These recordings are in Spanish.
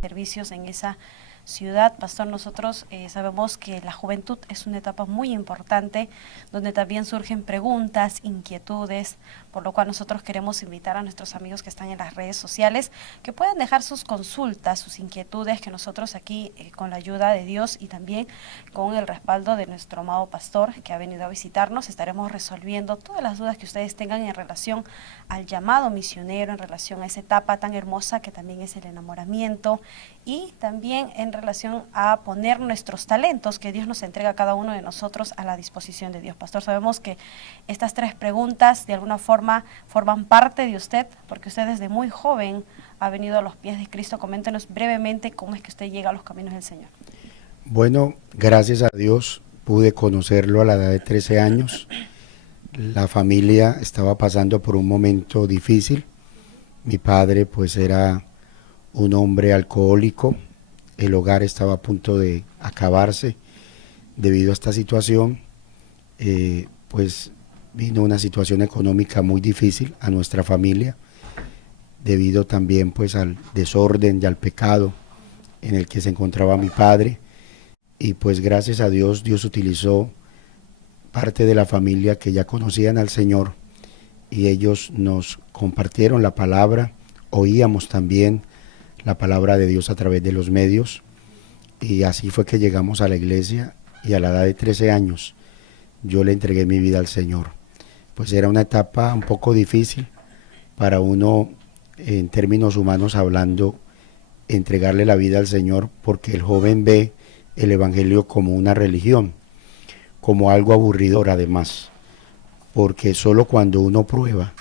Servicios en esa ciudad. Pastor, nosotros sabemos que la juventud es una etapa muy importante donde también surgen preguntas, inquietudes, por lo cual nosotros queremos invitar a nuestros amigos que están en las redes sociales que puedan dejar sus consultas, sus inquietudes, que nosotros aquí con la ayuda de Dios y también con el respaldo de nuestro amado pastor que ha venido a visitarnos, estaremos resolviendo todas las dudas que ustedes tengan en relación al llamado misionero, en relación a esa etapa tan hermosa que también es el enamoramiento, y también en relación a poner nuestros talentos que Dios nos entrega a cada uno de nosotros a la disposición de Dios. Pastor, sabemos que estas tres preguntas de alguna forma forman parte de usted, porque usted desde muy joven ha venido a los pies de Cristo. Coméntenos brevemente cómo es que usted llega a los caminos del Señor. Bueno, gracias a Dios pude conocerlo a la edad de 13 años. La familia estaba pasando por un momento difícil. Mi padre pues era un hombre alcohólico, el hogar estaba a punto de acabarse debido a esta situación, pues vino una situación económica muy difícil a nuestra familia, debido también pues al desorden y al pecado en el que se encontraba mi padre, y pues gracias a Dios, Dios utilizó parte de la familia que ya conocían al Señor, y ellos nos compartieron la palabra, oíamos también la palabra de Dios a través de los medios, y así fue que llegamos a la iglesia, y a la edad de 13 años yo le entregué mi vida al Señor. Pues era una etapa un poco difícil para uno, en términos humanos hablando, entregarle la vida al Señor, porque el joven ve el evangelio como una religión, como algo aburridor además, porque solo cuando uno prueba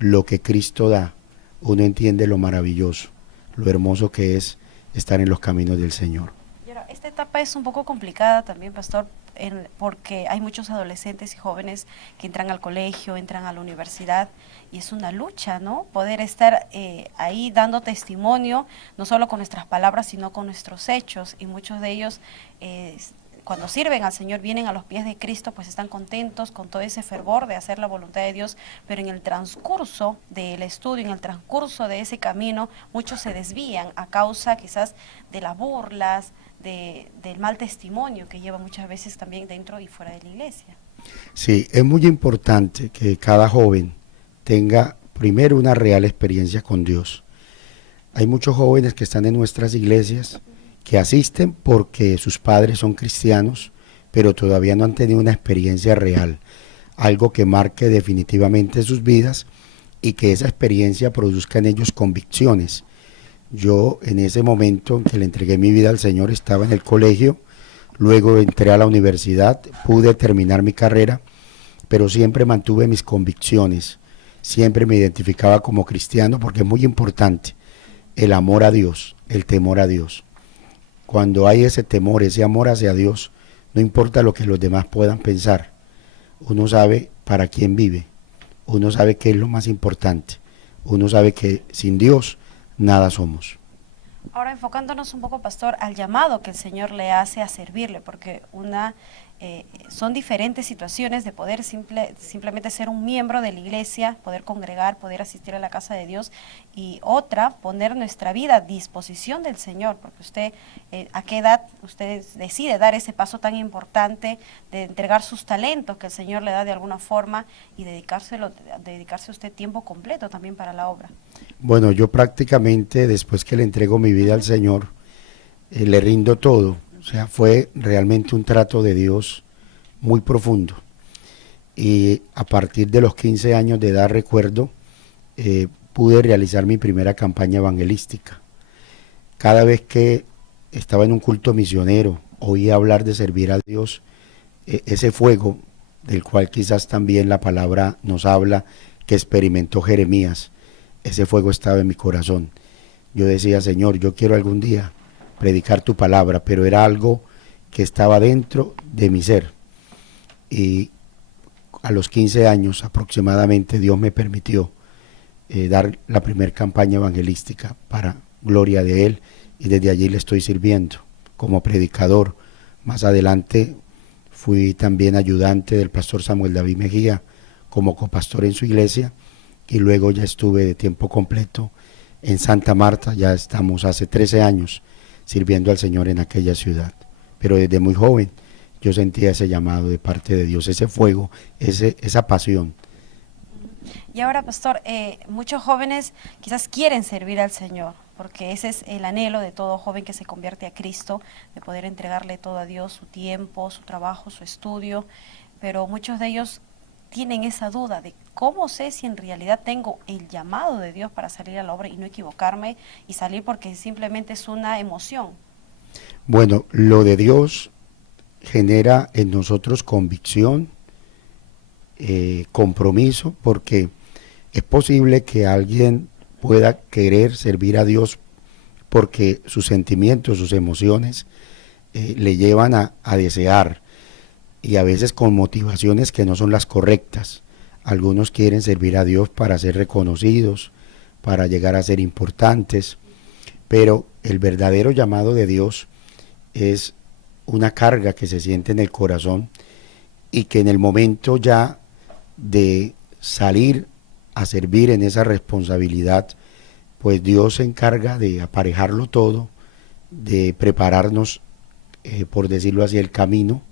lo que Cristo da, uno entiende lo maravilloso, lo hermoso que es estar en los caminos del Señor. Esta etapa es un poco complicada también, pastor, porque hay muchos adolescentes y jóvenes que entran al colegio, entran a la universidad, y es una lucha, ¿no? Poder estar ahí dando testimonio, no solo con nuestras palabras, sino con nuestros hechos, y muchos de ellos cuando sirven al Señor, vienen a los pies de Cristo, pues están contentos con todo ese fervor de hacer la voluntad de Dios, pero en el transcurso del estudio, en el transcurso de ese camino, muchos se desvían a causa quizás de las burlas, del mal testimonio que lleva muchas veces también dentro y fuera de la iglesia. Sí, es muy importante que cada joven tenga primero una real experiencia con Dios. Hay muchos jóvenes que están en nuestras iglesias, que asisten porque sus padres son cristianos, pero todavía no han tenido una experiencia real, algo que marque definitivamente sus vidas y que esa experiencia produzca en ellos convicciones. Yo en ese momento en que le entregué mi vida al Señor estaba en el colegio, luego entré a la universidad, pude terminar mi carrera, pero siempre mantuve mis convicciones, siempre me identificaba como cristiano, porque es muy importante el amor a Dios, el temor a Dios. Cuando hay ese temor, ese amor hacia Dios, no importa lo que los demás puedan pensar, uno sabe para quién vive, uno sabe qué es lo más importante, uno sabe que sin Dios nada somos. Ahora enfocándonos un poco, pastor, al llamado que el Señor le hace a servirle, porque son diferentes situaciones de poder simplemente ser un miembro de la iglesia, poder congregar, poder asistir a la casa de Dios, y otra, poner nuestra vida a disposición del Señor, porque usted, ¿a qué edad usted decide dar ese paso tan importante de entregar sus talentos que el Señor le da de alguna forma y dedicarse a usted tiempo completo también para la obra? Bueno, yo prácticamente después que le entrego mi vida al Señor, le rindo todo. O sea, fue realmente un trato de Dios muy profundo. Y a partir de los 15 años de edad, recuerdo, pude realizar mi primera campaña evangelística. Cada vez que estaba en un culto misionero, oía hablar de servir a Dios, ese fuego del cual quizás también la palabra nos habla, que experimentó Jeremías, ese fuego estaba en mi corazón. Yo decía, Señor, yo quiero algún día predicar tu palabra, pero era algo que estaba dentro de mi ser. Y a los 15 años aproximadamente Dios me permitió dar la primera campaña evangelística para gloria de Él, y desde allí le estoy sirviendo como predicador. Más adelante fui también ayudante del pastor Samuel David Mejía como copastor en su iglesia, y luego ya estuve de tiempo completo en Santa Marta. Ya estamos hace 13 años sirviendo al Señor en aquella ciudad. Pero desde muy joven yo sentía ese llamado de parte de Dios, ese fuego, esa pasión. Y ahora, pastor, muchos jóvenes quizás quieren servir al Señor, porque ese es el anhelo de todo joven que se convierte a Cristo, de poder entregarle todo a Dios, su tiempo, su trabajo, su estudio, pero muchos de ellos tienen esa duda de cómo sé si en realidad tengo el llamado de Dios para salir a la obra y no equivocarme y salir porque simplemente es una emoción. Bueno, lo de Dios genera en nosotros convicción, compromiso, porque es posible que alguien pueda querer servir a Dios porque sus sentimientos, sus emociones le llevan a desear, y a veces con motivaciones que no son las correctas. Algunos quieren servir a Dios para ser reconocidos, para llegar a ser importantes, pero el verdadero llamado de Dios es una carga que se siente en el corazón y que en el momento ya de salir a servir en esa responsabilidad, pues Dios se encarga de aparejarlo todo, de prepararnos, por decirlo así, el camino.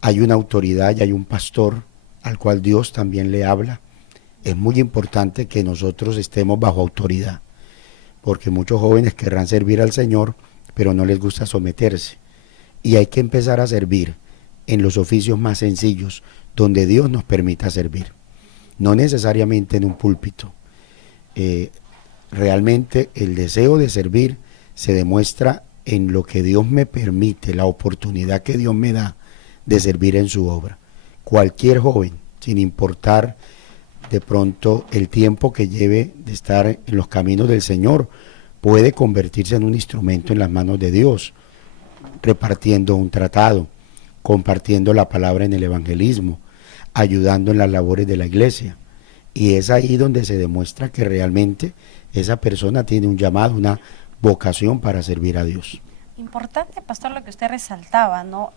Hay una autoridad y hay un pastor al cual Dios también le habla. Es muy importante que nosotros estemos bajo autoridad, porque muchos jóvenes querrán servir al Señor, pero no les gusta someterse. Y hay que empezar a servir en los oficios más sencillos, donde Dios nos permita servir. No necesariamente en un púlpito. Realmente el deseo de servir se demuestra en lo que Dios me permite, la oportunidad que Dios me da de servir en su obra. Cualquier joven, sin importar de pronto el tiempo que lleve de estar en los caminos del Señor, puede convertirse en un instrumento en las manos de Dios, repartiendo un tratado, compartiendo la palabra en el evangelismo, ayudando en las labores de la iglesia. Y es ahí donde se demuestra que realmente esa persona tiene un llamado, una vocación para servir a Dios. Importante, pastor, lo que usted resaltaba, ¿no?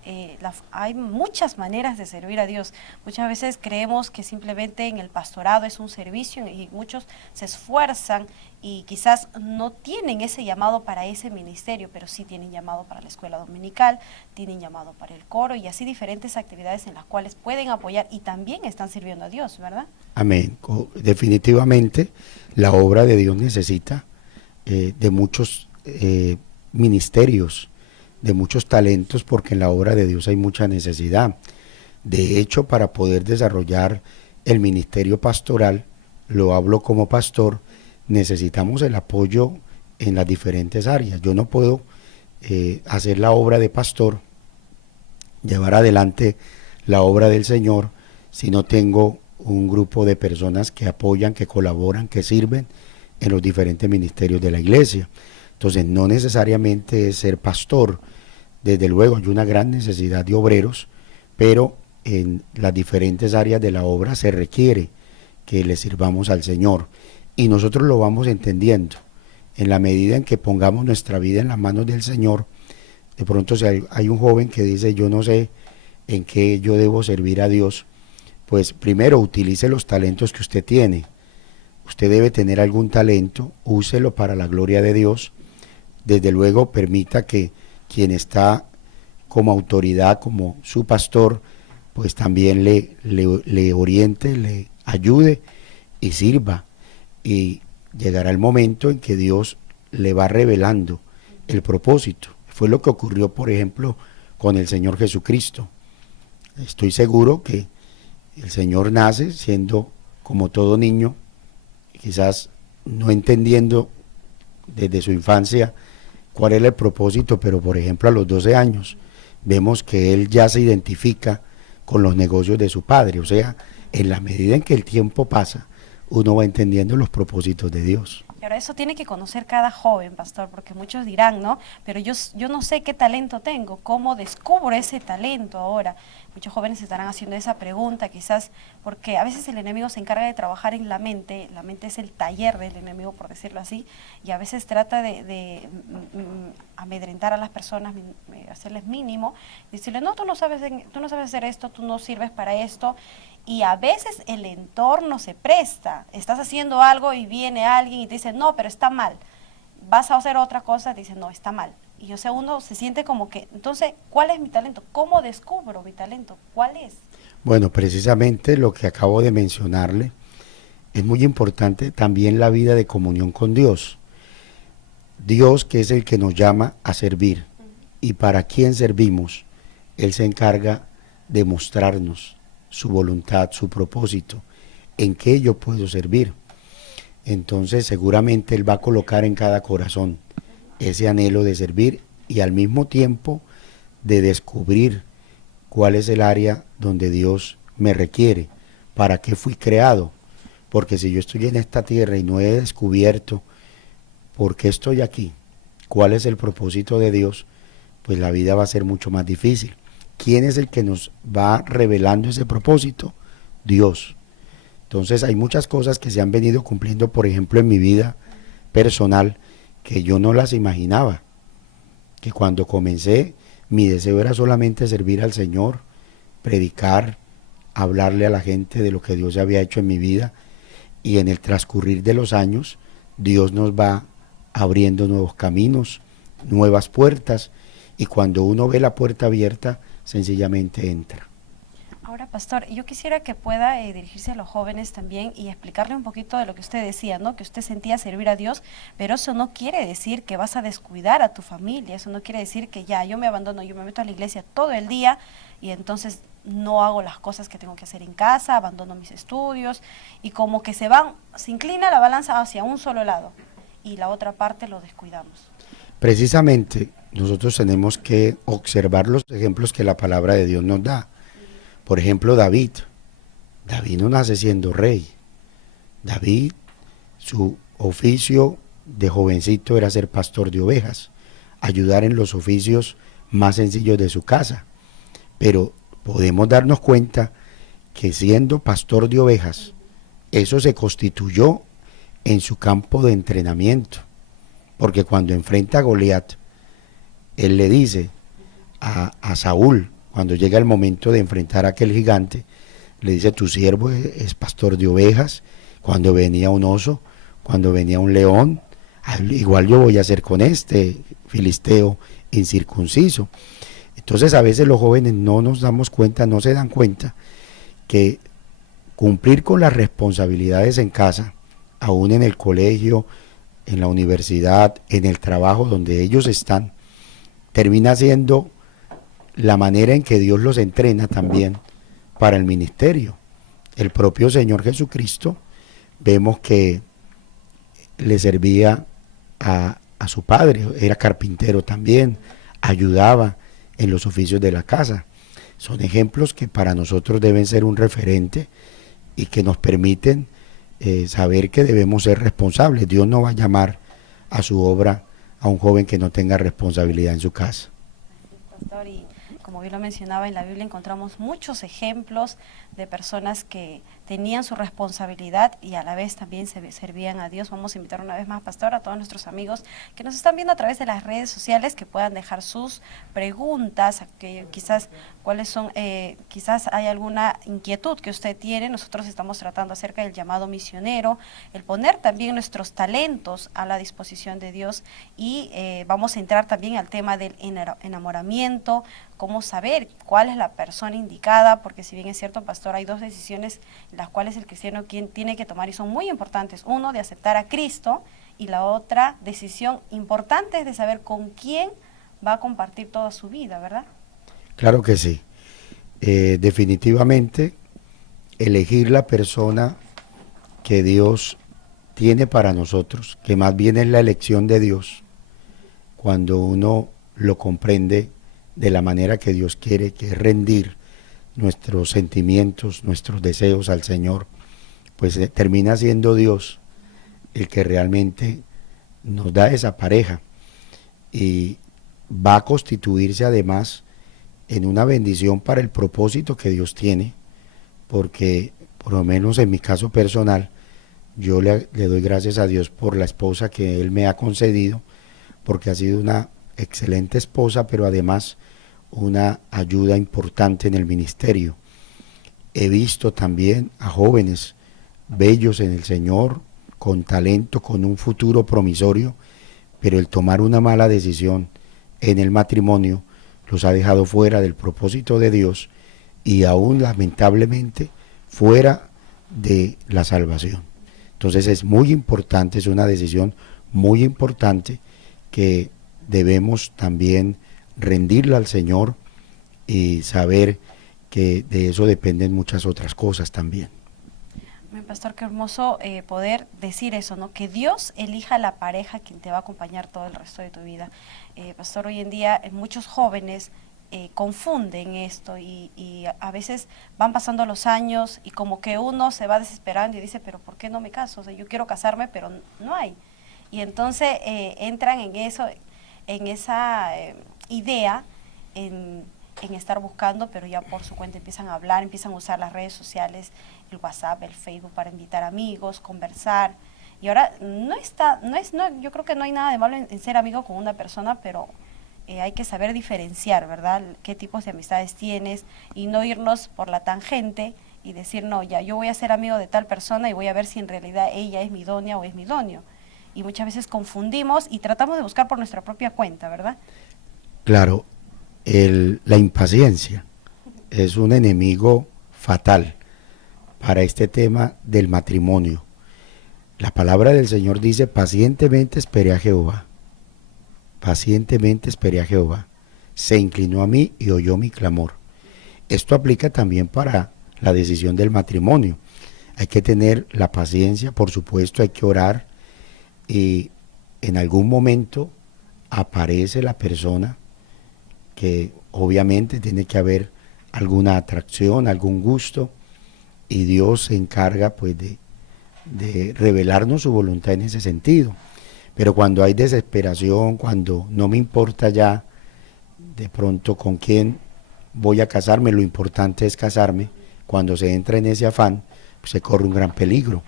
Hay muchas maneras de servir a Dios. Muchas veces creemos que simplemente en el pastorado es un servicio y muchos se esfuerzan y quizás no tienen ese llamado para ese ministerio, pero sí tienen llamado para la escuela dominical, tienen llamado para el coro y así diferentes actividades en las cuales pueden apoyar y también están sirviendo a Dios, ¿verdad? Amén. Definitivamente la obra de Dios necesita de muchos ministerios, de muchos talentos, porque en la obra de Dios hay mucha necesidad. De hecho, para poder desarrollar el ministerio pastoral, lo hablo como pastor, necesitamos el apoyo en las diferentes áreas. Yo no puedo hacer la obra de pastor, llevar adelante la obra del Señor, si no tengo un grupo de personas que apoyan, que colaboran, que sirven en los diferentes ministerios de la iglesia. Entonces, no necesariamente es ser pastor. Desde luego hay una gran necesidad de obreros, pero en las diferentes áreas de la obra se requiere que le sirvamos al Señor. Y nosotros lo vamos entendiendo. En la medida en que pongamos nuestra vida en las manos del Señor, de pronto si hay un joven que dice, yo no sé en qué yo debo servir a Dios, pues primero utilice los talentos que usted tiene. Usted debe tener algún talento, úselo para la gloria de Dios. Desde luego permita que quien está como autoridad, como su pastor, pues también le oriente, le ayude y sirva. Y llegará el momento en que Dios le va revelando el propósito. Fue lo que ocurrió, por ejemplo, con el Señor Jesucristo. Estoy seguro que el Señor nace siendo como todo niño, quizás no entendiendo desde su infancia cuál era el propósito, pero por ejemplo a los 12 años vemos que él ya se identifica con los negocios de su padre. O sea, en la medida en que el tiempo pasa, uno va entendiendo los propósitos de Dios. Y ahora eso tiene que conocer cada joven, pastor, porque muchos dirán, ¿no? Pero yo no sé qué talento tengo, ¿cómo descubro ese talento ahora? Muchos jóvenes estarán haciendo esa pregunta, quizás porque a veces el enemigo se encarga de trabajar en la mente es el taller del enemigo, por decirlo así, y a veces trata de amedrentar a las personas, hacerles mínimo, decirle, no, tú no sabes hacer esto, tú no sirves para esto, y a veces el entorno se presta, estás haciendo algo y viene alguien y te dice, no, pero está mal, vas a hacer otra cosa, te dice, no, está mal. Y o sea, uno se siente como que, entonces, ¿cuál es mi talento? ¿Cómo descubro mi talento? ¿Cuál es? Bueno, precisamente lo que acabo de mencionarle es muy importante también la vida de comunión con Dios. Dios, que es el que nos llama a servir, y para quien servimos, Él se encarga de mostrarnos su voluntad, su propósito, en qué yo puedo servir. Entonces seguramente Él va a colocar en cada corazón ese anhelo de servir y al mismo tiempo de descubrir cuál es el área donde Dios me requiere, para qué fui creado. Porque si yo estoy en esta tierra y no he descubierto por qué estoy aquí, cuál es el propósito de Dios, pues la vida va a ser mucho más difícil. ¿Quién es el que nos va revelando ese propósito? Dios. Entonces hay muchas cosas que se han venido cumpliendo, por ejemplo, en mi vida personal, que yo no las imaginaba. Que cuando comencé, mi deseo era solamente servir al Señor, predicar, hablarle a la gente de lo que Dios había hecho en mi vida, y en el transcurrir de los años, Dios nos va abriendo nuevos caminos, nuevas puertas, y cuando uno ve la puerta abierta, sencillamente entra. Ahora, pastor, yo quisiera que pueda dirigirse a los jóvenes también y explicarle un poquito de lo que usted decía, ¿no? Que usted sentía servir a Dios, pero eso no quiere decir que vas a descuidar a tu familia, eso no quiere decir que ya, yo me abandono, yo me meto a la iglesia todo el día y entonces no hago las cosas que tengo que hacer en casa, abandono mis estudios y como que se inclina la balanza hacia un solo lado y la otra parte lo descuidamos. Precisamente, nosotros tenemos que observar los ejemplos que la palabra de Dios nos da. Por ejemplo, David no nace siendo rey. David, su oficio de jovencito era ser pastor de ovejas, ayudar en los oficios más sencillos de su casa. Pero podemos darnos cuenta que siendo pastor de ovejas, eso se constituyó en su campo de entrenamiento. Porque cuando enfrenta a Goliat, él le dice a Saúl, cuando llega el momento de enfrentar a aquel gigante, le dice, tu siervo es pastor de ovejas, cuando venía un oso, cuando venía un león, igual yo voy a hacer con este filisteo incircunciso. Entonces a veces los jóvenes no nos damos cuenta, no se dan cuenta que cumplir con las responsabilidades en casa, aún en el colegio, en la universidad, en el trabajo donde ellos están, termina siendo la manera en que Dios los entrena también para el ministerio. El propio Señor Jesucristo, vemos que le servía a su padre, era carpintero también, ayudaba en los oficios de la casa. Son ejemplos que para nosotros deben ser un referente y que nos permiten saber que debemos ser responsables. Dios no va a llamar a su obra a un joven que no tenga responsabilidad en su casa. Pastor, y como bien lo mencionaba, en la Biblia encontramos muchos ejemplos de personas que tenían su responsabilidad y a la vez también se servían a Dios. Vamos a invitar una vez más, pastor, a todos nuestros amigos que nos están viendo a través de las redes sociales, que puedan dejar sus preguntas, que quizás cuáles son, quizás hay alguna inquietud que usted tiene. Nosotros estamos tratando acerca del llamado misionero, el poner también nuestros talentos a la disposición de Dios y vamos a entrar también al tema del enamoramiento, cómo saber cuál es la persona indicada, porque si bien es cierto, pastor, hay dos decisiones las cuales el cristiano tiene que tomar y son muy importantes. Uno, de aceptar a Cristo, y la otra decisión importante es de saber con quién va a compartir toda su vida, ¿verdad? Claro que sí. Definitivamente, elegir la persona que Dios tiene para nosotros, que más bien es la elección de Dios, cuando uno lo comprende de la manera que Dios quiere, que es rendir nuestros sentimientos, nuestros deseos al Señor, pues termina siendo Dios el que realmente nos da esa pareja y va a constituirse además en una bendición para el propósito que Dios tiene, porque por lo menos en mi caso personal, yo le doy gracias a Dios por la esposa que Él me ha concedido, porque ha sido una excelente esposa, pero además una ayuda importante en el ministerio. He visto también a jóvenes bellos en el Señor, con talento, con un futuro promisorio, pero el tomar una mala decisión en el matrimonio los ha dejado fuera del propósito de Dios y aún lamentablemente fuera de la salvación. Entonces es muy importante, es una decisión muy importante que debemos también rendirla al Señor y saber que de eso dependen muchas otras cosas también. Pastor, qué hermoso poder decir eso, ¿no? Que Dios elija la pareja quien te va a acompañar todo el resto de tu vida. Pastor, hoy en día muchos jóvenes confunden esto y a veces van pasando los años y como que uno se va desesperando y dice, pero ¿por qué no me caso? O sea, yo quiero casarme, pero no hay. Y entonces entran en eso, en esa idea, en estar buscando, pero ya por su cuenta empiezan a hablar, empiezan a usar las redes sociales, el WhatsApp, el Facebook para invitar amigos, conversar. Y ahora yo creo que no hay nada de malo en ser amigo con una persona, pero hay que saber diferenciar, ¿verdad? Qué tipos de amistades tienes y no irnos por la tangente y decir, no, ya yo voy a ser amigo de tal persona y voy a ver si en realidad ella es mi idónea o es mi idóneo. Y muchas veces confundimos y tratamos de buscar por nuestra propia cuenta, ¿verdad? Claro. La impaciencia es un enemigo fatal para este tema del matrimonio. La palabra del Señor dice, pacientemente esperé a Jehová. Pacientemente esperé a Jehová. Se inclinó a mí y oyó mi clamor. Esto aplica también para la decisión del matrimonio. Hay que tener la paciencia, por supuesto, hay que orar y en algún momento aparece la persona que obviamente tiene que haber alguna atracción, algún gusto, y Dios se encarga pues de revelarnos su voluntad en ese sentido. Pero cuando hay desesperación, cuando no me importa ya de pronto con quién voy a casarme, lo importante es casarme, cuando se entra en ese afán, pues se corre un gran peligro,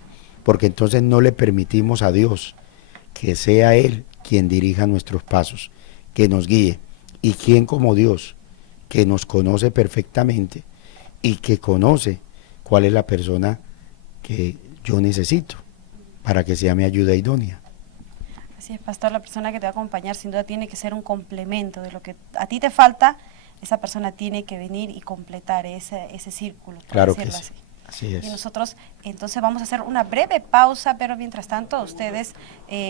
porque entonces no le permitimos a Dios que sea Él quien dirija nuestros pasos, que nos guíe. ¿Y quién como Dios, que nos conoce perfectamente y que conoce cuál es la persona que yo necesito para que sea mi ayuda idónea? Así es, pastor, la persona que te va a acompañar sin duda tiene que ser un complemento de lo que a ti te falta, esa persona tiene que venir y completar ese círculo, por claro que decirlo sí. así. Así es. Y nosotros entonces vamos a hacer una breve pausa, pero mientras tanto ustedes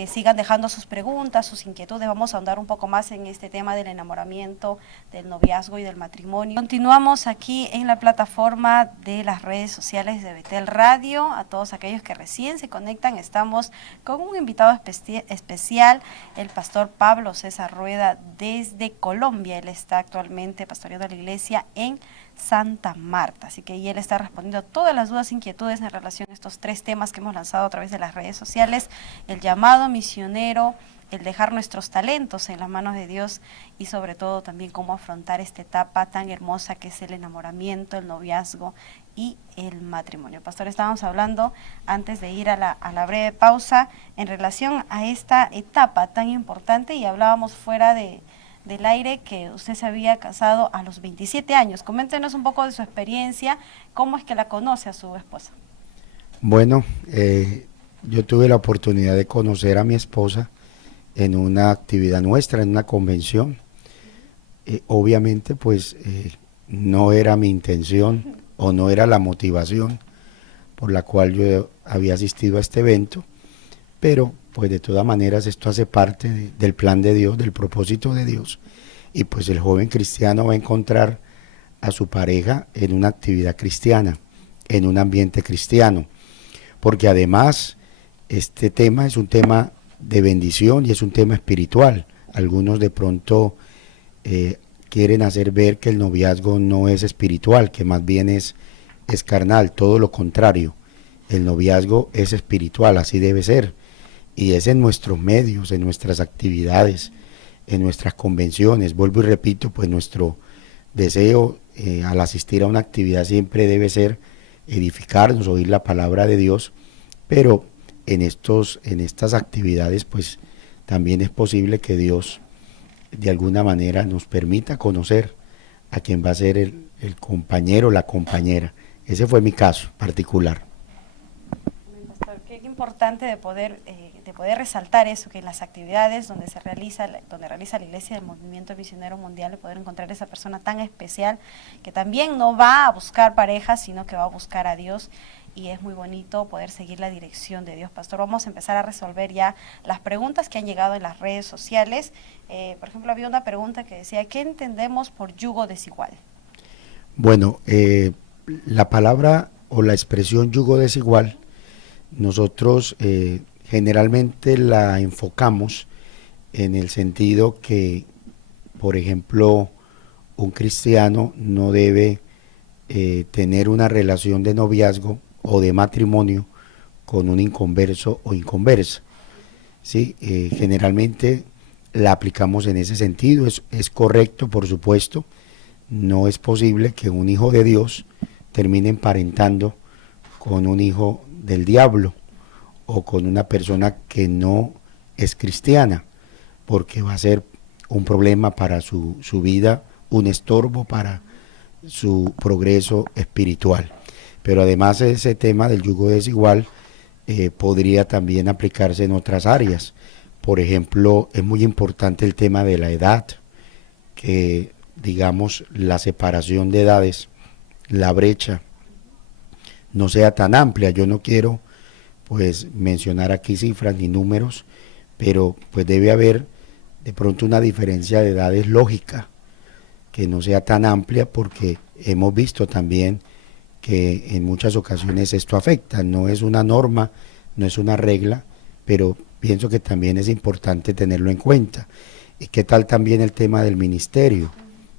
sigan dejando sus preguntas, sus inquietudes. Vamos a ahondar un poco más en este tema del enamoramiento, del noviazgo y del matrimonio. Continuamos aquí en la plataforma de las redes sociales de Betel Radio. A todos aquellos que recién se conectan, estamos con un invitado especial, el pastor Pablo César Rueda desde Colombia. Él está actualmente pastoreando la iglesia en Santa Marta, así que él está respondiendo a todas las dudas e inquietudes en relación a estos tres temas que hemos lanzado a través de las redes sociales: el llamado misionero, el dejar nuestros talentos en las manos de Dios y sobre todo también cómo afrontar esta etapa tan hermosa que es el enamoramiento, el noviazgo y el matrimonio. Pastor, estábamos hablando antes de ir a la breve pausa en relación a esta etapa tan importante y hablábamos fuera del aire que usted se había casado a los 27 años. Coméntenos un poco de su experiencia, cómo es que la conoce a su esposa. Bueno, yo tuve la oportunidad de conocer a mi esposa en una actividad nuestra, en una convención. Obviamente pues no era mi intención o no era la motivación por la cual yo había asistido a este evento, pero pues de todas maneras esto hace parte del plan de Dios, del propósito de Dios, y pues el joven cristiano va a encontrar a su pareja en una actividad cristiana, en un ambiente cristiano, porque además este tema es un tema de bendición y es un tema espiritual. Algunos de pronto quieren hacer ver que el noviazgo no es espiritual, que más bien es carnal, todo lo contrario. El noviazgo es espiritual, así debe ser. Y es en nuestros medios, en nuestras actividades, en nuestras convenciones. Vuelvo y repito, pues nuestro deseo al asistir a una actividad siempre debe ser edificarnos, oír la palabra de Dios, pero en estas actividades pues también es posible que Dios de alguna manera nos permita conocer a quien va a ser el compañero o la compañera. Ese fue mi caso particular. Pastor, qué importante de poder resaltar eso, que en las actividades donde realiza la Iglesia del Movimiento Misionero Mundial, de poder encontrar esa persona tan especial que también no va a buscar pareja, sino que va a buscar a Dios. Y es muy bonito poder seguir la dirección de Dios. Pastor, vamos a empezar a resolver ya las preguntas que han llegado en las redes sociales. Por ejemplo, había una pregunta que decía, ¿qué entendemos por yugo desigual? Bueno, la palabra o la expresión yugo desigual, nosotros generalmente la enfocamos en el sentido que, por ejemplo, un cristiano no debe tener una relación de noviazgo o de matrimonio con un inconverso o inconversa. ¿Sí? Generalmente la aplicamos en ese sentido, es correcto, por supuesto. No es posible que un hijo de Dios termine emparentando con un hijo del diablo o con una persona que no es cristiana, porque va a ser un problema para su vida, un estorbo para su progreso espiritual. Pero además ese tema del yugo desigual podría también aplicarse en otras áreas. Por ejemplo, es muy importante el tema de la edad, que digamos la separación de edades, la brecha no sea tan amplia. Yo no quiero pues mencionar aquí cifras ni números, pero pues debe haber de pronto una diferencia de edades lógica, que no sea tan amplia, porque hemos visto también que en muchas ocasiones esto afecta. No es una norma, no es una regla, pero pienso que también es importante tenerlo en cuenta. ¿Y qué tal también el tema del ministerio?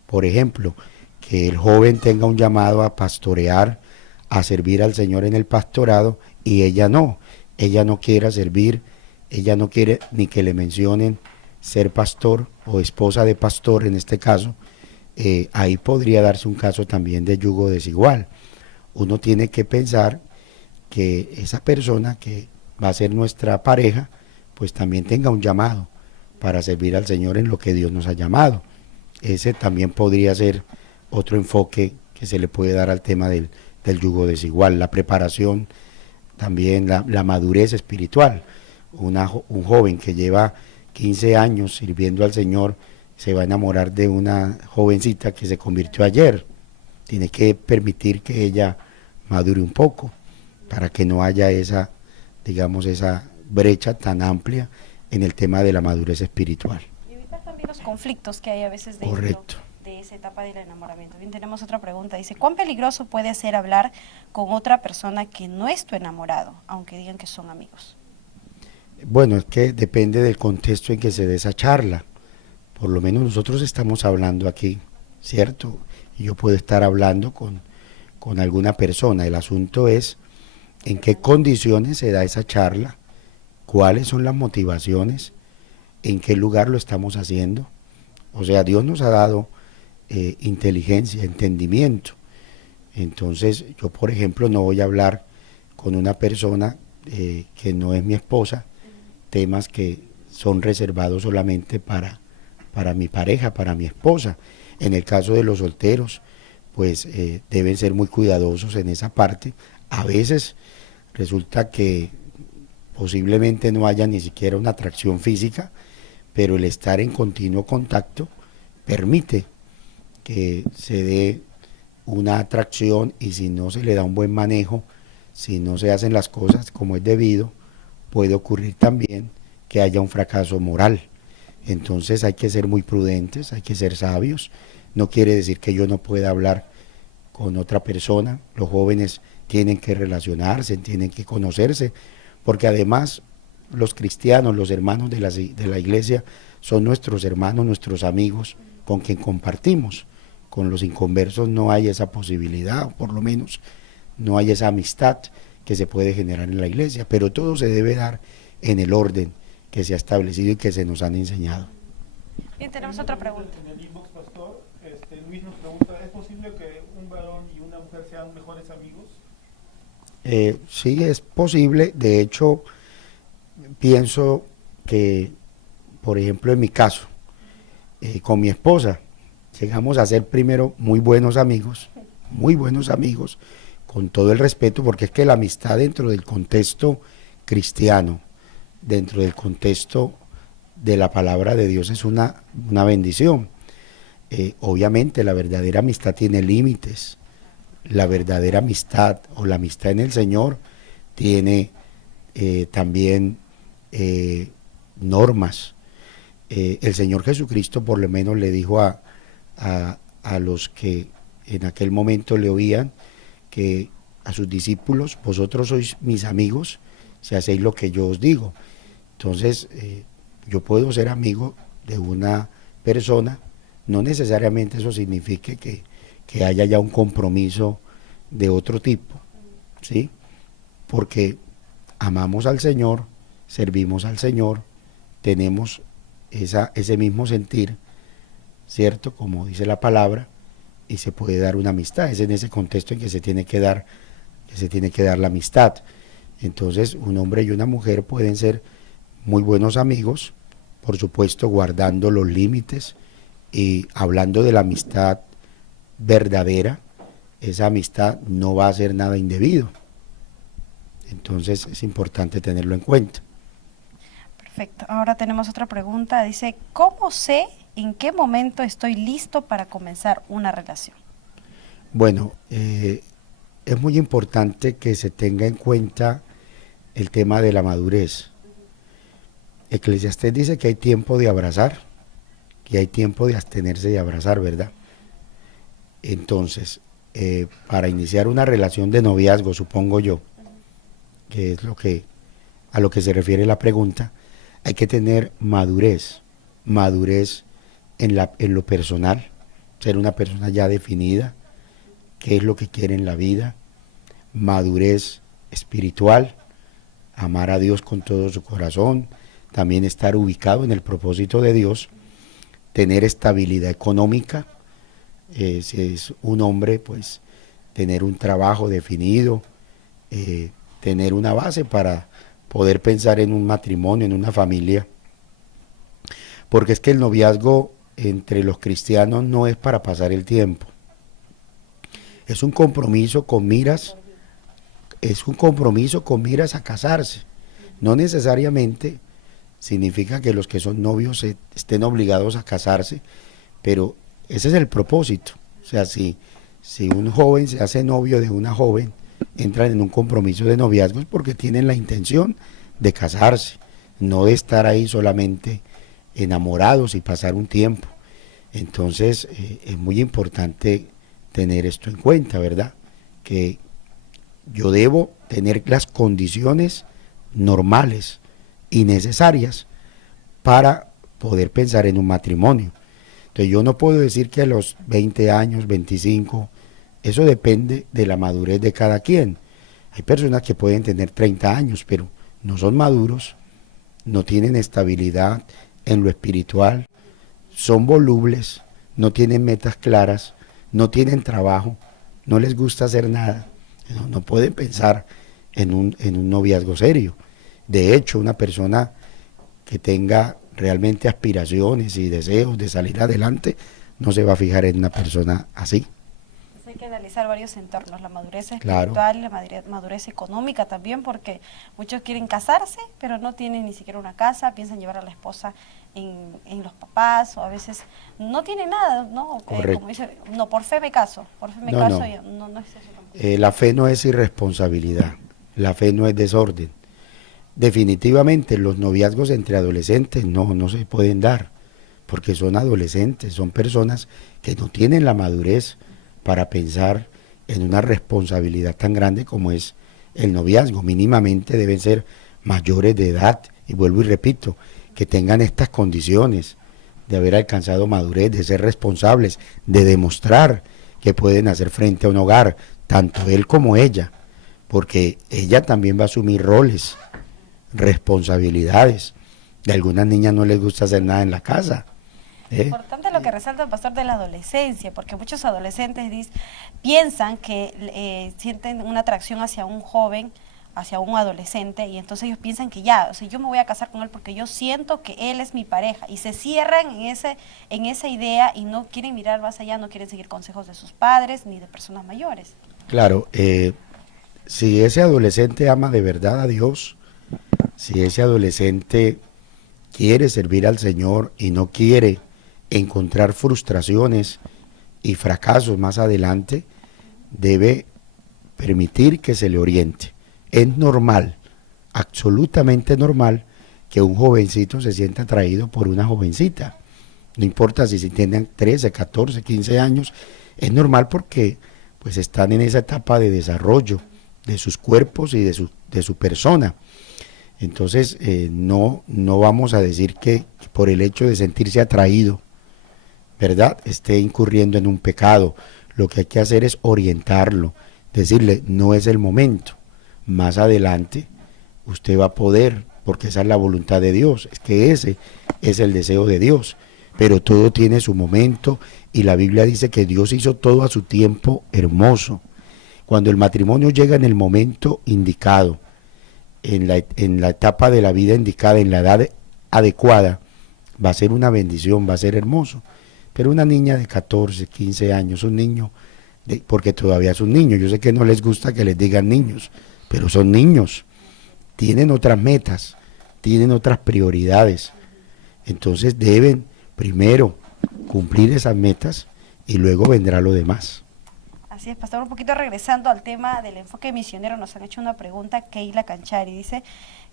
Por ejemplo, que el joven tenga un llamado a pastorear, a servir al Señor en el pastorado, y ella no quiera servir, ella no quiere ni que le mencionen ser pastor o esposa de pastor en este caso. Ahí podría darse un caso también de yugo desigual. Uno tiene que pensar que esa persona que va a ser nuestra pareja, pues también tenga un llamado para servir al Señor en lo que Dios nos ha llamado. Ese también podría ser otro enfoque que se le puede dar al tema del yugo desigual. La preparación, también la madurez espiritual. Un joven que lleva 15 años sirviendo al Señor se va a enamorar de una jovencita que se convirtió ayer. Tiene que permitir que ella madure un poco para que no haya esa, digamos, esa brecha tan amplia en el tema de la madurez espiritual. Y evitar también los conflictos que hay a veces dentro Correcto. de esa etapa del enamoramiento. Bien, tenemos otra pregunta. Dice, ¿cuán peligroso puede ser hablar con otra persona que no es tu enamorado, aunque digan que son amigos? Bueno, es que depende del contexto en que se dé esa charla. Por lo menos nosotros estamos hablando aquí, ¿cierto? Y yo puedo estar hablando con alguna persona. El asunto es en qué condiciones se da esa charla, cuáles son las motivaciones, en qué lugar lo estamos haciendo. O sea, Dios nos ha dado inteligencia, entendimiento. Entonces, yo, por ejemplo, no voy a hablar con una persona que no es mi esposa, temas que son reservados solamente para mi pareja, para mi esposa. En el caso de los solteros, pues deben ser muy cuidadosos en esa parte. A veces resulta que posiblemente no haya ni siquiera una atracción física, pero el estar en continuo contacto permite que se dé una atracción, y si no se le da un buen manejo, si no se hacen las cosas como es debido, puede ocurrir también que haya un fracaso moral. Entonces hay que ser muy prudentes, hay que ser sabios. No quiere decir que yo no pueda hablar con otra persona. Los jóvenes tienen que relacionarse, tienen que conocerse, porque además los cristianos, los hermanos de la iglesia, son nuestros hermanos, nuestros amigos, con quien compartimos. Con los inconversos no hay esa posibilidad, o por lo menos no hay esa amistad que se puede generar en la iglesia, pero todo se debe dar en el orden que se ha establecido y que se nos han enseñado. Bien, tenemos otra pregunta. En el inbox, pastor, Luis nos pregunta, ¿es posible que un varón y una mujer sean mejores amigos? Sí, es posible. De hecho, pienso que, por ejemplo, en mi caso, con mi esposa, llegamos a ser primero muy buenos amigos, con todo el respeto, porque es que la amistad dentro del contexto cristiano, dentro del contexto de la palabra de Dios es una bendición. Obviamente la verdadera amistad tiene límites, la verdadera amistad o la amistad en el Señor tiene también normas. El Señor Jesucristo por lo menos le dijo a los que en aquel momento le oían, que a sus discípulos: vosotros sois mis amigos si hacéis lo que yo os digo. Entonces, yo puedo ser amigo de una persona, no necesariamente eso signifique que haya ya un compromiso de otro tipo, ¿sí? Porque amamos al Señor, servimos al Señor, tenemos ese mismo sentir, ¿cierto? Como dice la palabra, y se puede dar una amistad. Es en ese contexto en que se tiene que dar la amistad. Entonces, un hombre y una mujer pueden ser muy buenos amigos, por supuesto guardando los límites y hablando de la amistad verdadera. Esa amistad no va a hacer nada indebido. Entonces es importante tenerlo en cuenta. Perfecto. Ahora tenemos otra pregunta. Dice, ¿cómo sé en qué momento estoy listo para comenzar una relación? Bueno, es muy importante que se tenga en cuenta el tema de la madurez. Eclesiastés dice que hay tiempo de abrazar, que hay tiempo de abstenerse de abrazar, ¿verdad? Entonces, para iniciar una relación de noviazgo, supongo yo, que es a lo que se refiere la pregunta, hay que tener madurez en lo personal, ser una persona ya definida, qué es lo que quiere en la vida, madurez espiritual, amar a Dios con todo su corazón, también estar ubicado en el propósito de Dios, tener estabilidad económica, si es un hombre, pues tener un trabajo definido, tener una base para poder pensar en un matrimonio, en una familia, porque es que el noviazgo entre los cristianos no es para pasar el tiempo, es un compromiso con miras, a casarse. No necesariamente significa que los que son novios estén obligados a casarse, pero ese es el propósito. O sea, si un joven se hace novio de una joven, entran en un compromiso de noviazgo es porque tienen la intención de casarse, no de estar ahí solamente enamorados y pasar un tiempo. Entonces, es muy importante tener esto en cuenta, ¿verdad? Que yo debo tener las condiciones normales y necesarias para poder pensar en un matrimonio. Entonces yo no puedo decir que a los 20 años, 25, eso depende de la madurez de cada quien. Hay personas que pueden tener 30 años, pero no son maduros, no tienen estabilidad en lo espiritual, son volubles, no tienen metas claras, no tienen trabajo, no les gusta hacer nada, no pueden pensar en un noviazgo serio. De hecho, una persona que tenga realmente aspiraciones y deseos de salir adelante, no se va a fijar en una persona así. Hay que analizar varios entornos, la madurez Claro. espiritual, la madurez económica también, porque muchos quieren casarse, pero no tienen ni siquiera una casa, piensan llevar a la esposa en los papás, o a veces no tienen nada, ¿no? Como dice, no, por fe me caso, no. No es eso tampoco. La fe no es irresponsabilidad, la fe no es desorden. Definitivamente los noviazgos entre adolescentes no se pueden dar, porque son adolescentes, son personas que no tienen la madurez para pensar en una responsabilidad tan grande como es el noviazgo. Mínimamente deben ser mayores de edad, y vuelvo y repito, que tengan estas condiciones de haber alcanzado madurez, de ser responsables, de demostrar que pueden hacer frente a un hogar, tanto él como ella, porque ella también va a asumir roles, responsabilidades. De algunas niñas no les gusta hacer nada en la casa, ¿eh? Importante lo que resalta el pastor de la adolescencia, porque muchos adolescentes piensan que sienten una atracción hacia un joven, hacia un adolescente, y entonces ellos piensan que ya, o sea, yo me voy a casar con él porque yo siento que él es mi pareja, y se cierran en esa idea y no quieren mirar más allá, no quieren seguir consejos de sus padres ni de personas mayores. Claro, si ese adolescente ama de verdad a Dios, si ese adolescente quiere servir al Señor y no quiere encontrar frustraciones y fracasos más adelante, debe permitir que se le oriente. Es normal, absolutamente normal, que un jovencito se sienta atraído por una jovencita. No importa si se tienen 13, 14, 15 años, es normal porque pues están en esa etapa de desarrollo de sus cuerpos y de su persona. Entonces no vamos a decir que por el hecho de sentirse atraído, ¿verdad?, esté incurriendo en un pecado. Lo que hay que hacer es orientarlo, decirle, no es el momento, más adelante usted va a poder, porque esa es la voluntad de Dios, es que ese es el deseo de Dios, pero todo tiene su momento y la Biblia dice que Dios hizo todo a su tiempo hermoso. Cuando el matrimonio llega en el momento indicado, en la etapa de la vida indicada, en la edad adecuada, va a ser una bendición, va a ser hermoso. Pero una niña de 14, 15 años, un niño, porque todavía es un niño, yo sé que no les gusta que les digan niños, pero son niños, tienen otras metas, tienen otras prioridades, entonces deben primero cumplir esas metas y luego vendrá lo demás. Así es, pastor. Un poquito regresando al tema del enfoque misionero, nos han hecho una pregunta, Keila Canchari, dice,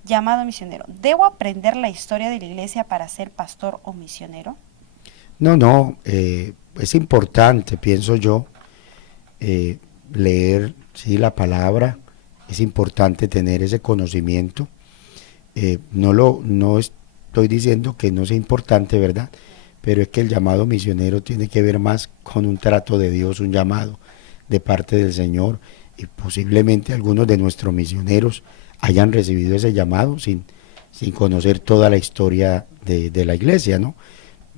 llamado misionero, ¿debo aprender la historia de la iglesia para ser pastor o misionero? No, es importante, pienso yo, leer, sí, la palabra, es importante tener ese conocimiento. No estoy diciendo que no sea importante, ¿verdad? Pero es que el llamado misionero tiene que ver más con un trato de Dios, un llamado de parte del Señor, y posiblemente algunos de nuestros misioneros hayan recibido ese llamado sin conocer toda la historia de la iglesia, ¿no?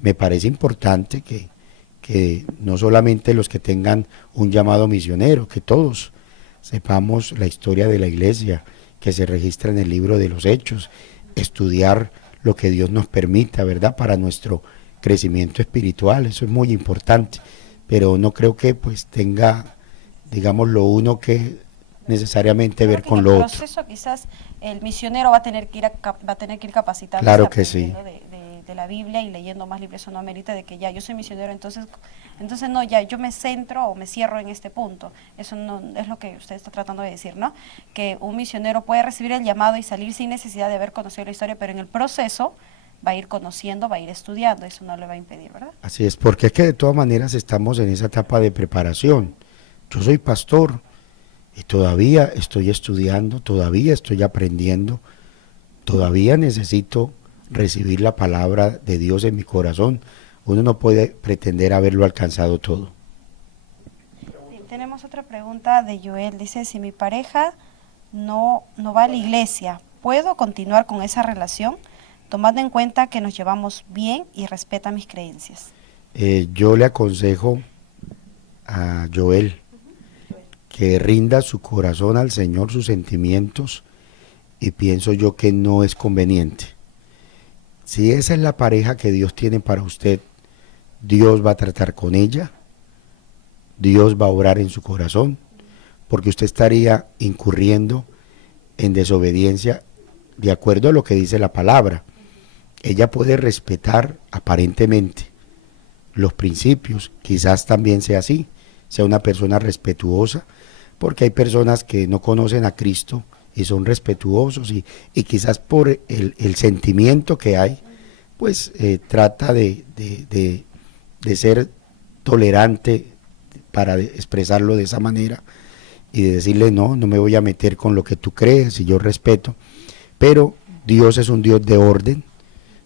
Me parece importante que no solamente los que tengan un llamado misionero, que todos sepamos la historia de la iglesia, que se registra en el libro de los Hechos, estudiar lo que Dios nos permita, ¿verdad?, para nuestro crecimiento espiritual, eso es muy importante, pero no creo que pues tenga, digamos, lo uno que necesariamente ver con lo otro. En el proceso quizás el misionero va a tener que ir capacitándose, claro que sí, de la Biblia y leyendo más libros. Eso no amerita de que ya yo soy misionero, entonces no, ya yo me centro o me cierro en este punto. Eso no es lo que usted está tratando de decir, ¿no? Que un misionero puede recibir el llamado y salir sin necesidad de haber conocido la historia, pero en el proceso va a ir conociendo, va a ir estudiando, eso no le va a impedir, ¿verdad? Así es, porque es que de todas maneras estamos en esa etapa de preparación. Yo soy pastor y todavía estoy estudiando, todavía estoy aprendiendo, todavía necesito recibir la palabra de Dios en mi corazón. Uno no puede pretender haberlo alcanzado todo. Tenemos otra pregunta de Joel, dice, si mi pareja no va a la iglesia, ¿puedo continuar con esa relación? Tomando en cuenta que nos llevamos bien y respeta mis creencias. Yo le aconsejo a Joel que rinda su corazón al Señor, sus sentimientos, y pienso yo que no es conveniente. Si esa es la pareja que Dios tiene para usted, Dios va a tratar con ella, Dios va a obrar en su corazón, porque usted estaría incurriendo en desobediencia de acuerdo a lo que dice la palabra. Ella puede respetar aparentemente los principios, quizás también sea así, sea una persona respetuosa, porque hay personas que no conocen a Cristo y son respetuosos y quizás por el sentimiento que hay, pues trata de ser tolerante para expresarlo de esa manera y de decirle no me voy a meter con lo que tú crees y yo respeto, pero Dios es un Dios de orden,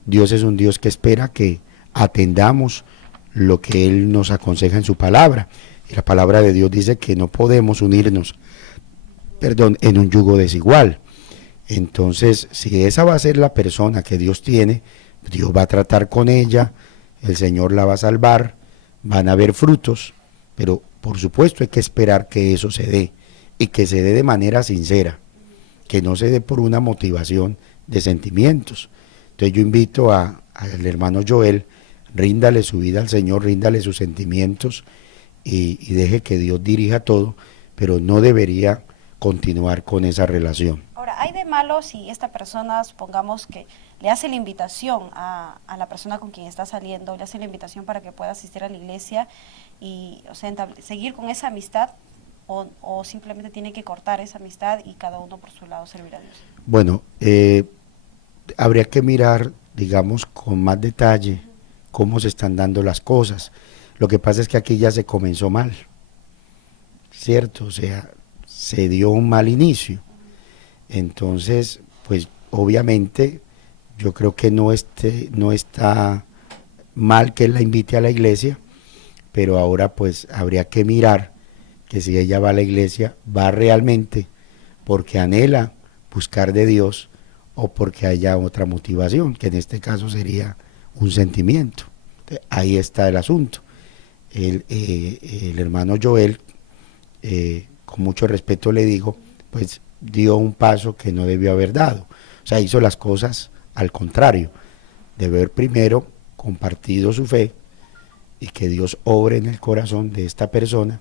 Dios es un Dios que espera que atendamos lo que Él nos aconseja en su palabra. Y la palabra de Dios dice que no podemos unirnos, en un yugo desigual. Entonces, si esa va a ser la persona que Dios tiene, Dios va a tratar con ella, el Señor la va a salvar, van a haber frutos, pero por supuesto hay que esperar que eso se dé y que se dé de manera sincera, que no se dé por una motivación de sentimientos. Entonces yo invito al hermano Joel, ríndale su vida al Señor, ríndale sus sentimientos y deje que Dios dirija todo, pero no debería continuar con esa relación. Ahora, ¿hay de malo si esta persona, supongamos que le hace la invitación a la persona con quien está saliendo, le hace la invitación para que pueda asistir a la iglesia y, o sea, seguir con esa amistad, o simplemente tiene que cortar esa amistad y cada uno por su lado servir a Dios? Bueno, habría que mirar, digamos, con más detalle cómo se están dando las cosas. Lo que pasa es que aquí ya se comenzó mal, ¿cierto? O sea, se dio un mal inicio. Entonces, pues obviamente yo creo que no está mal que él la invite a la iglesia, pero ahora pues habría que mirar que si ella va a la iglesia, va realmente porque anhela buscar de Dios o porque haya otra motivación, que en este caso sería un sentimiento. Ahí está el asunto. El hermano Joel, con mucho respeto le digo, pues dio un paso que no debió haber dado. O sea, hizo las cosas al contrario, de haber primero compartido su fe y que Dios obre en el corazón de esta persona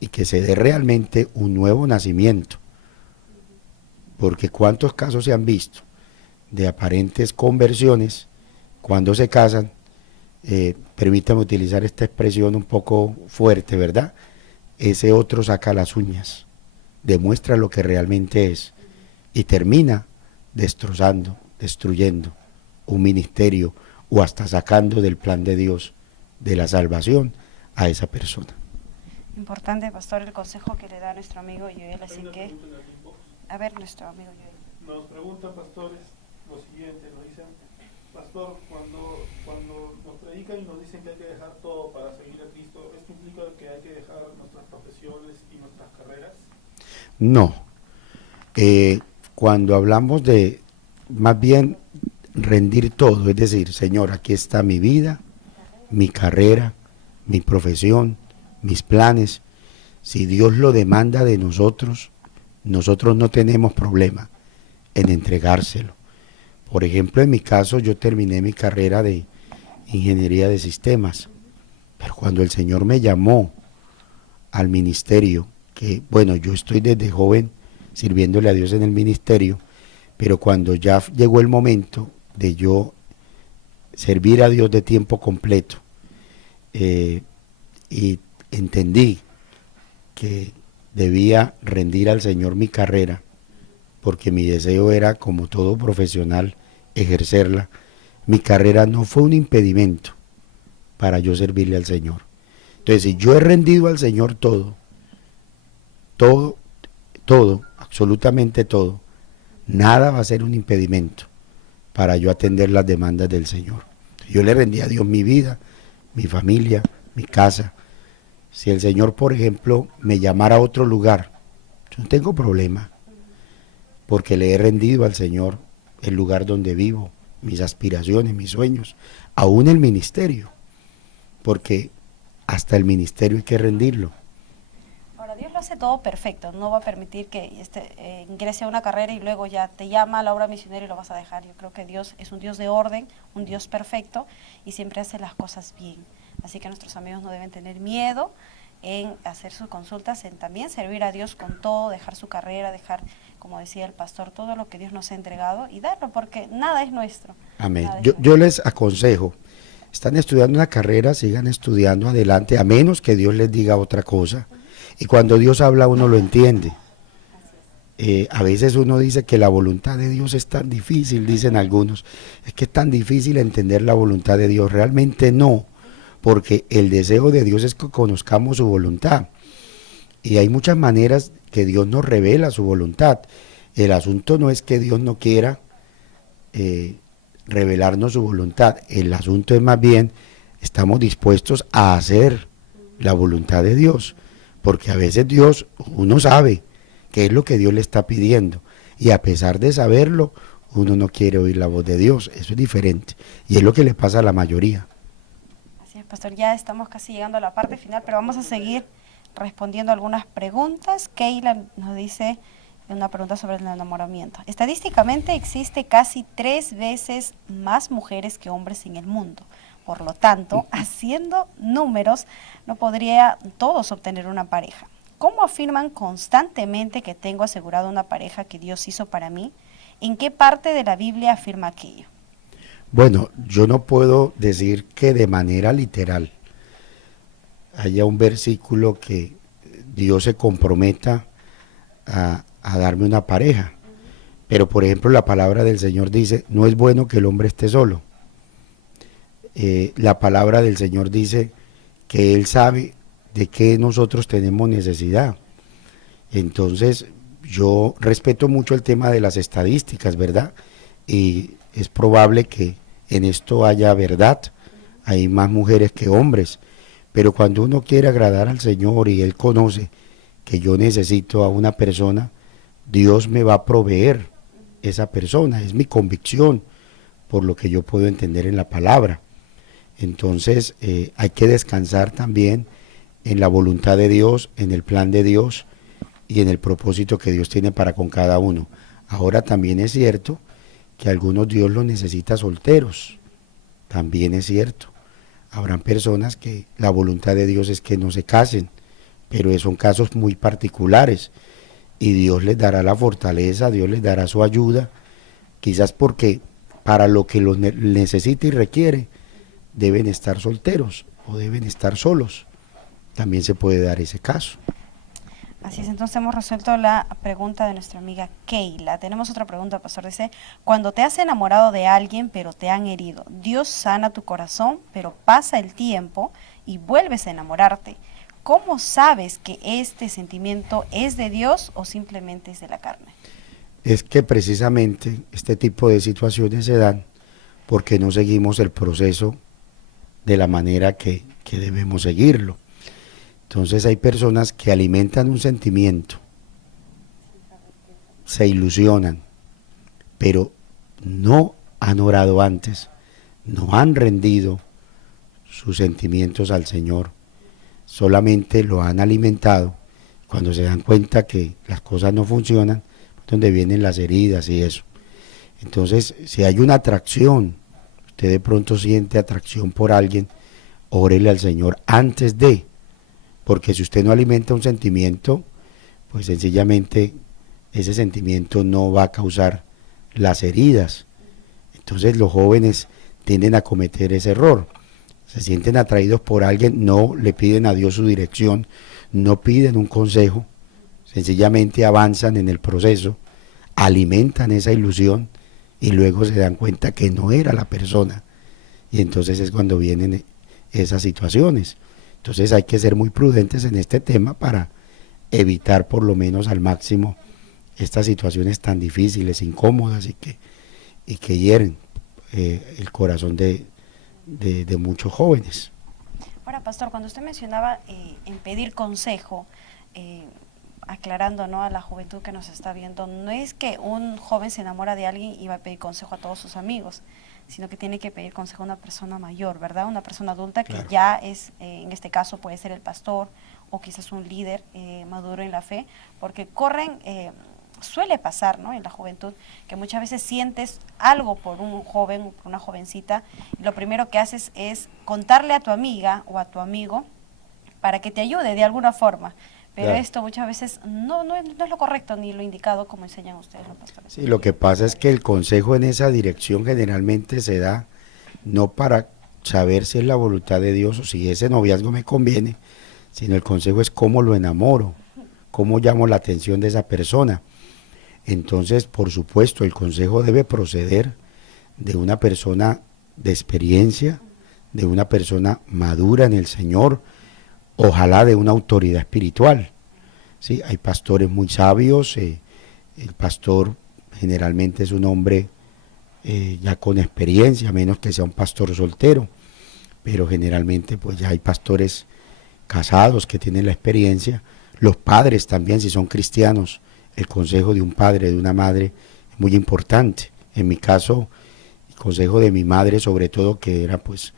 y que se dé realmente un nuevo nacimiento. Porque cuántos casos se han visto de aparentes conversiones cuando se casan, permítame utilizar esta expresión un poco fuerte, ¿verdad? Ese otro saca las uñas, demuestra lo que realmente es y termina destrozando, destruyendo un ministerio o hasta sacando del plan de Dios de la salvación a esa persona. Importante, pastor, el consejo que le da nuestro amigo Joel, así que, a ver, nuestro amigo Joel. Nos preguntan, pastores, lo siguiente, nos dicen, pastor, cuando nos predican y nos dicen que hay que dejar todo para seguir a Cristo, ¿esto implica que hay que dejar nuestras profesiones y nuestras carreras? No, cuando hablamos de, más bien, rendir todo, es decir, Señor, aquí está mi vida, mi carrera, mi profesión, mis planes. Si Dios lo demanda de nosotros, nosotros no tenemos problema en entregárselo. Por ejemplo, en mi caso, yo terminé mi carrera de ingeniería de sistemas, pero cuando el Señor me llamó al ministerio, que bueno, yo estoy desde joven sirviéndole a Dios en el ministerio, pero cuando ya llegó el momento de yo servir a Dios de tiempo completo, y entendí que debía rendir al Señor mi carrera, porque mi deseo era, como todo profesional, ejercerla. Mi carrera no fue un impedimento para yo servirle al Señor. Entonces, si yo he rendido al Señor todo, absolutamente todo, nada va a ser un impedimento para yo atender las demandas del Señor. Yo le rendí a Dios mi vida, mi familia, mi casa. Si el Señor, por ejemplo, me llamara a otro lugar, yo no tengo problema, porque le he rendido al Señor el lugar donde vivo, mis aspiraciones, mis sueños, aún el ministerio, porque hasta el ministerio hay que rendirlo. Ahora, Dios lo hace todo perfecto, no va a permitir que ingrese a una carrera y luego ya te llama a la obra misionera y lo vas a dejar. Yo creo que Dios es un Dios de orden, un Dios perfecto y siempre hace las cosas bien. Así que nuestros amigos no deben tener miedo en hacer sus consultas, en también servir a Dios con todo, dejar su carrera, dejar, como decía el pastor, todo lo que Dios nos ha entregado y darlo, porque nada es nuestro. Amén. Yo les aconsejo, están estudiando una carrera, sigan estudiando adelante, a menos que Dios les diga otra cosa. Y cuando Dios habla uno lo entiende. A veces uno dice que la voluntad de Dios es tan difícil, dicen algunos. Es que es tan difícil entender la voluntad de Dios. Realmente no, porque el deseo de Dios es que conozcamos su voluntad. Y hay muchas maneras que Dios nos revela su voluntad. El asunto no es que Dios no quiera revelarnos su voluntad. El asunto es más bien, estamos dispuestos a hacer la voluntad de Dios. Porque a veces Dios, uno sabe qué es lo que Dios le está pidiendo. Y a pesar de saberlo, uno no quiere oír la voz de Dios. Eso es diferente. Y es lo que le pasa a la mayoría. Pastor, ya estamos casi llegando a la parte final, pero vamos a seguir respondiendo algunas preguntas. Keila nos dice una pregunta sobre el enamoramiento. Estadísticamente existe casi 3 veces más mujeres que hombres en el mundo. Por lo tanto, haciendo números, no podría todos obtener una pareja. ¿Cómo afirman constantemente que tengo asegurado una pareja que Dios hizo para mí? ¿En qué parte de la Biblia afirma aquello? Bueno, yo no puedo decir que de manera literal haya un versículo que Dios se comprometa a darme una pareja. Pero, por ejemplo, la palabra del Señor dice, no es bueno que el hombre esté solo. La palabra del Señor dice que Él sabe de qué nosotros tenemos necesidad. Entonces, yo respeto mucho el tema de las estadísticas, ¿verdad? Y es probable que en esto haya verdad, hay más mujeres que hombres, pero cuando uno quiere agradar al Señor y Él conoce que yo necesito a una persona, Dios me va a proveer esa persona, es mi convicción por lo que yo puedo entender en la palabra. Entonces hay que descansar también en la voluntad de Dios, en el plan de Dios y en el propósito que Dios tiene para con cada uno. Ahora también es cierto que algunos Dios los necesita solteros, también es cierto. Habrán personas que la voluntad de Dios es que no se casen, pero son casos muy particulares y Dios les dará la fortaleza, Dios les dará su ayuda, quizás porque para lo que los necesita y requiere deben estar solteros o deben estar solos. También se puede dar ese caso. Así es, entonces hemos resuelto la pregunta de nuestra amiga Keila. Tenemos otra pregunta, pastor, dice, cuando te has enamorado de alguien pero te han herido, Dios sana tu corazón, pero pasa el tiempo y vuelves a enamorarte. ¿Cómo sabes que este sentimiento es de Dios o simplemente es de la carne? Es que precisamente este tipo de situaciones se dan porque no seguimos el proceso de la manera que debemos seguirlo. Entonces hay personas que alimentan un sentimiento, se ilusionan, pero no han orado antes, no han rendido sus sentimientos al Señor, solamente lo han alimentado. Cuando se dan cuenta que las cosas no funcionan, donde vienen las heridas y eso. Entonces, si hay una atracción, usted de pronto siente atracción por alguien, órele al Señor antes de, porque si usted no alimenta un sentimiento, pues sencillamente ese sentimiento no va a causar las heridas. Entonces los jóvenes tienden a cometer ese error. Se sienten atraídos por alguien, no le piden a Dios su dirección, no piden un consejo, sencillamente avanzan en el proceso, alimentan esa ilusión y luego se dan cuenta que no era la persona. Y entonces es cuando vienen esas situaciones. Entonces hay que ser muy prudentes en este tema para evitar por lo menos al máximo estas situaciones tan difíciles, incómodas y que hieren el corazón de muchos jóvenes. Ahora, pastor, cuando usted mencionaba en pedir consejo, aclarando, ¿no?, a la juventud que nos está viendo, no es que un joven se enamora de alguien y va a pedir consejo a todos sus amigos, sino que tiene que pedir consejo a una persona mayor, ¿verdad? Una persona adulta que Claro. ya es, en este caso puede ser el pastor o quizás un líder maduro en la fe, porque suele pasar, ¿no?, en la juventud, que muchas veces sientes algo por un joven o por una jovencita y lo primero que haces es contarle a tu amiga o a tu amigo para que te ayude de alguna forma. Pero Claro. esto muchas veces no es lo correcto ni lo indicado como enseñan ustedes los pastores. Sí, lo que pasa es que el consejo en esa dirección generalmente se da no para saber si es la voluntad de Dios o si ese noviazgo me conviene, sino el consejo es cómo lo enamoro, cómo llamo la atención de esa persona. Entonces, por supuesto, el consejo debe proceder de una persona de experiencia, de una persona madura en el Señor, ojalá de una autoridad espiritual. Sí, hay pastores muy sabios, el pastor generalmente es un hombre ya con experiencia, a menos que sea un pastor soltero, pero generalmente pues ya hay pastores casados que tienen la experiencia. Los padres también, si son cristianos, el consejo de un padre, de una madre, es muy importante. En mi caso, el consejo de mi madre, sobre todo, que era pues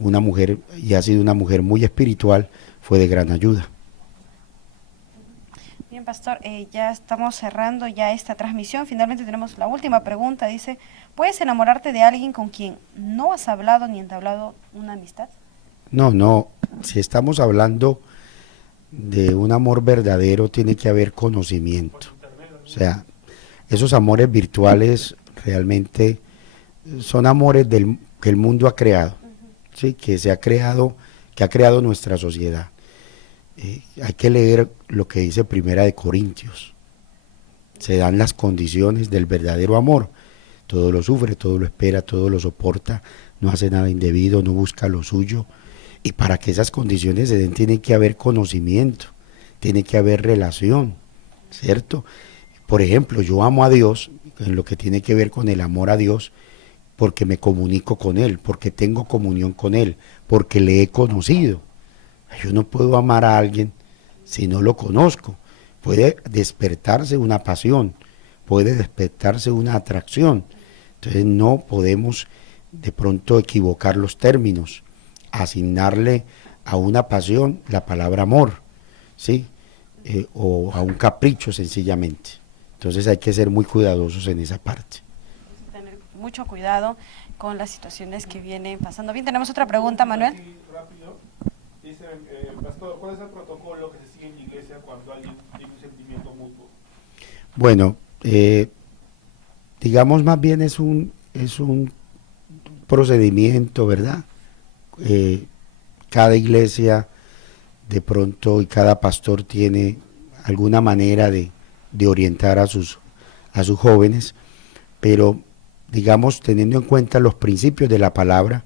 una mujer, y ha sido una mujer muy espiritual, fue de gran ayuda. Bien, pastor, ya estamos cerrando ya esta transmisión. Finalmente tenemos la última pregunta. Dice, ¿puedes enamorarte de alguien con quien no has hablado ni entablado una amistad? No, si estamos hablando de un amor verdadero, tiene que haber conocimiento. O sea, esos amores virtuales realmente son amores que el mundo ha creado, ¿sí? Que ha creado nuestra sociedad. Hay que leer lo que dice Primera de Corintios. Se dan las condiciones del verdadero amor. Todo lo sufre, todo lo espera, todo lo soporta, no hace nada indebido, no busca lo suyo. Y para que esas condiciones se den tiene que haber conocimiento, tiene que haber relación, ¿cierto? Por ejemplo, yo amo a Dios, en lo que tiene que ver con el amor a Dios, porque me comunico con Él, porque tengo comunión con Él, porque le he conocido. Yo no puedo amar a alguien si no lo conozco. Puede despertarse una pasión, puede despertarse una atracción. Entonces no podemos de pronto equivocar los términos, asignarle a una pasión la palabra amor, ¿sí? O a un capricho sencillamente. Entonces hay que ser muy cuidadosos en esa parte. Tener mucho cuidado con las situaciones que vienen pasando. Bien, tenemos otra pregunta, Manuel. Sí, rápido. Dice, pastor, ¿cuál es el protocolo que se sigue en la iglesia cuando alguien tiene un sentimiento mutuo? Bueno, digamos más bien es un procedimiento, ¿verdad? Cada iglesia de pronto y cada pastor tiene alguna manera de orientar a sus jóvenes, pero digamos teniendo en cuenta los principios de la palabra,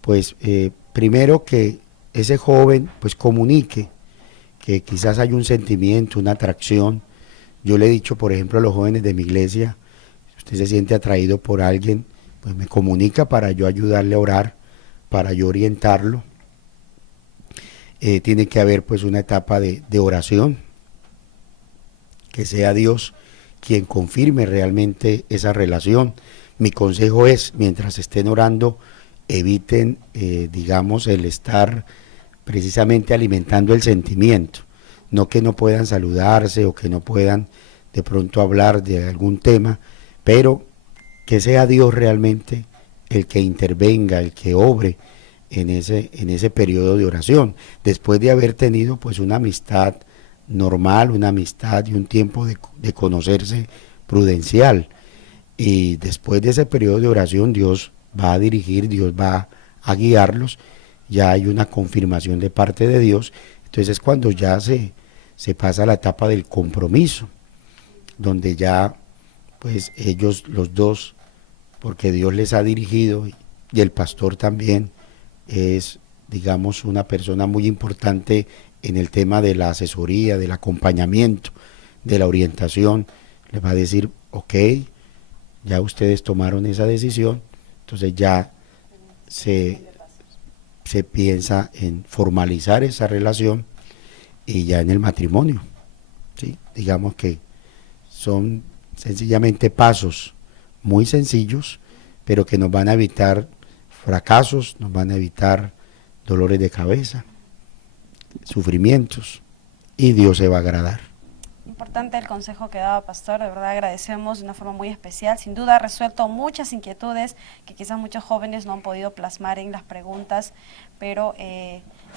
pues primero que ese joven pues comunique que quizás hay un sentimiento, una atracción. Yo le he dicho, por ejemplo, a los jóvenes de mi iglesia, si usted se siente atraído por alguien, pues me comunica para yo ayudarle a orar, para yo orientarlo. Tiene que haber pues una etapa de oración, que sea Dios quien confirme realmente esa relación. Mi consejo es, mientras estén orando, eviten, digamos, el estar precisamente alimentando el sentimiento. No que no puedan saludarse o que no puedan de pronto hablar de algún tema, pero que sea Dios realmente el que intervenga, el que obre en ese periodo de oración, después de haber tenido pues una amistad normal, una amistad y un tiempo de conocerse prudencial. Y después de ese periodo de oración Dios va a dirigir, Dios va a guiarlos, ya hay una confirmación de parte de Dios. Entonces es cuando ya se pasa a la etapa del compromiso, donde ya pues ellos los dos, porque Dios les ha dirigido y el pastor también es, digamos, una persona muy importante en el tema de la asesoría, del acompañamiento, de la orientación, les va a decir, ok, ya ustedes tomaron esa decisión, entonces ya se piensa en formalizar esa relación y ya en el matrimonio, ¿sí? Digamos que son sencillamente pasos muy sencillos, pero que nos van a evitar fracasos, nos van a evitar dolores de cabeza, sufrimientos, y Dios se va a agradar. Importante el consejo que daba pastor, de verdad agradecemos de una forma muy especial. Sin duda ha resuelto muchas inquietudes que quizás muchos jóvenes no han podido plasmar en las preguntas, pero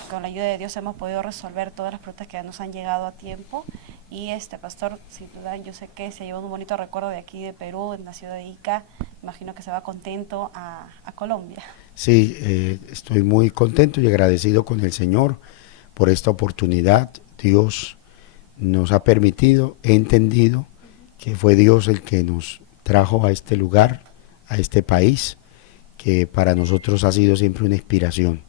con la ayuda de Dios hemos podido resolver todas las preguntas que nos han llegado a tiempo. Y pastor, sin duda yo sé que se llevó un bonito recuerdo de aquí de Perú, en la ciudad de Ica. Imagino que se va contento a Colombia. Sí, estoy muy contento y agradecido con el Señor por esta oportunidad. Dios nos ha permitido, he entendido que fue Dios el que nos trajo a este lugar, a este país, que para nosotros ha sido siempre una inspiración.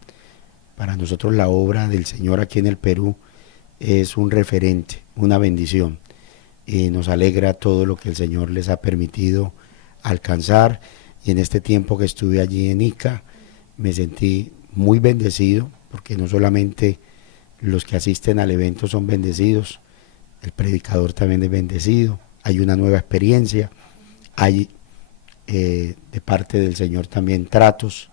Para nosotros la obra del Señor aquí en el Perú es un referente, una bendición, y nos alegra todo lo que el Señor les ha permitido alcanzar. Y en este tiempo que estuve allí en Ica me sentí muy bendecido, porque no solamente los que asisten al evento son bendecidos, el predicador también es bendecido, hay una nueva experiencia, hay de parte del Señor también tratos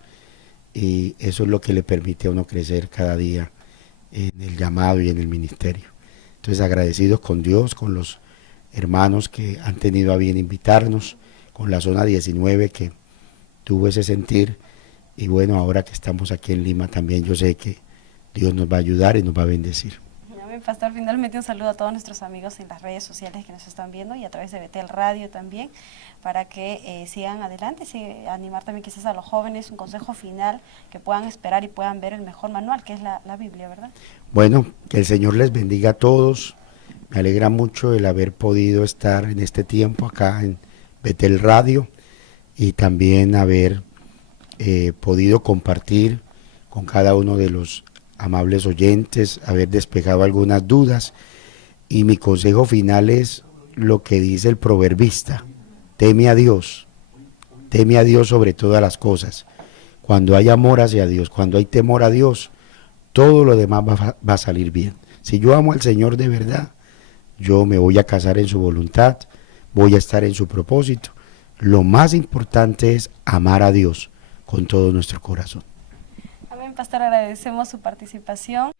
y eso es lo que le permite a uno crecer cada día en el llamado y en el ministerio. Entonces agradecidos con Dios, con los hermanos que han tenido a bien invitarnos, con la zona 19 que tuvo ese sentir, y bueno, ahora que estamos aquí en Lima también yo sé que Dios nos va a ayudar y nos va a bendecir. Amén, pastor. Finalmente un saludo a todos nuestros amigos en las redes sociales que nos están viendo y a través de Betel Radio también, para que sigan adelante, animar también quizás a los jóvenes, un consejo final, que puedan esperar y puedan ver el mejor manual, que es la Biblia, ¿verdad? Bueno, que el Señor les bendiga a todos. Me alegra mucho el haber podido estar en este tiempo acá en Betel Radio y también haber podido compartir con cada uno de los amables oyentes, haber despejado algunas dudas, y mi consejo final es lo que dice el proverbista: teme a Dios sobre todas las cosas. Cuando hay amor hacia Dios, cuando hay temor a Dios, todo lo demás va a salir bien. Si yo amo al Señor de verdad, yo me voy a casar en su voluntad, voy a estar en su propósito. Lo más importante es amar a Dios con todo nuestro corazón. Amén, pastor, agradecemos su participación.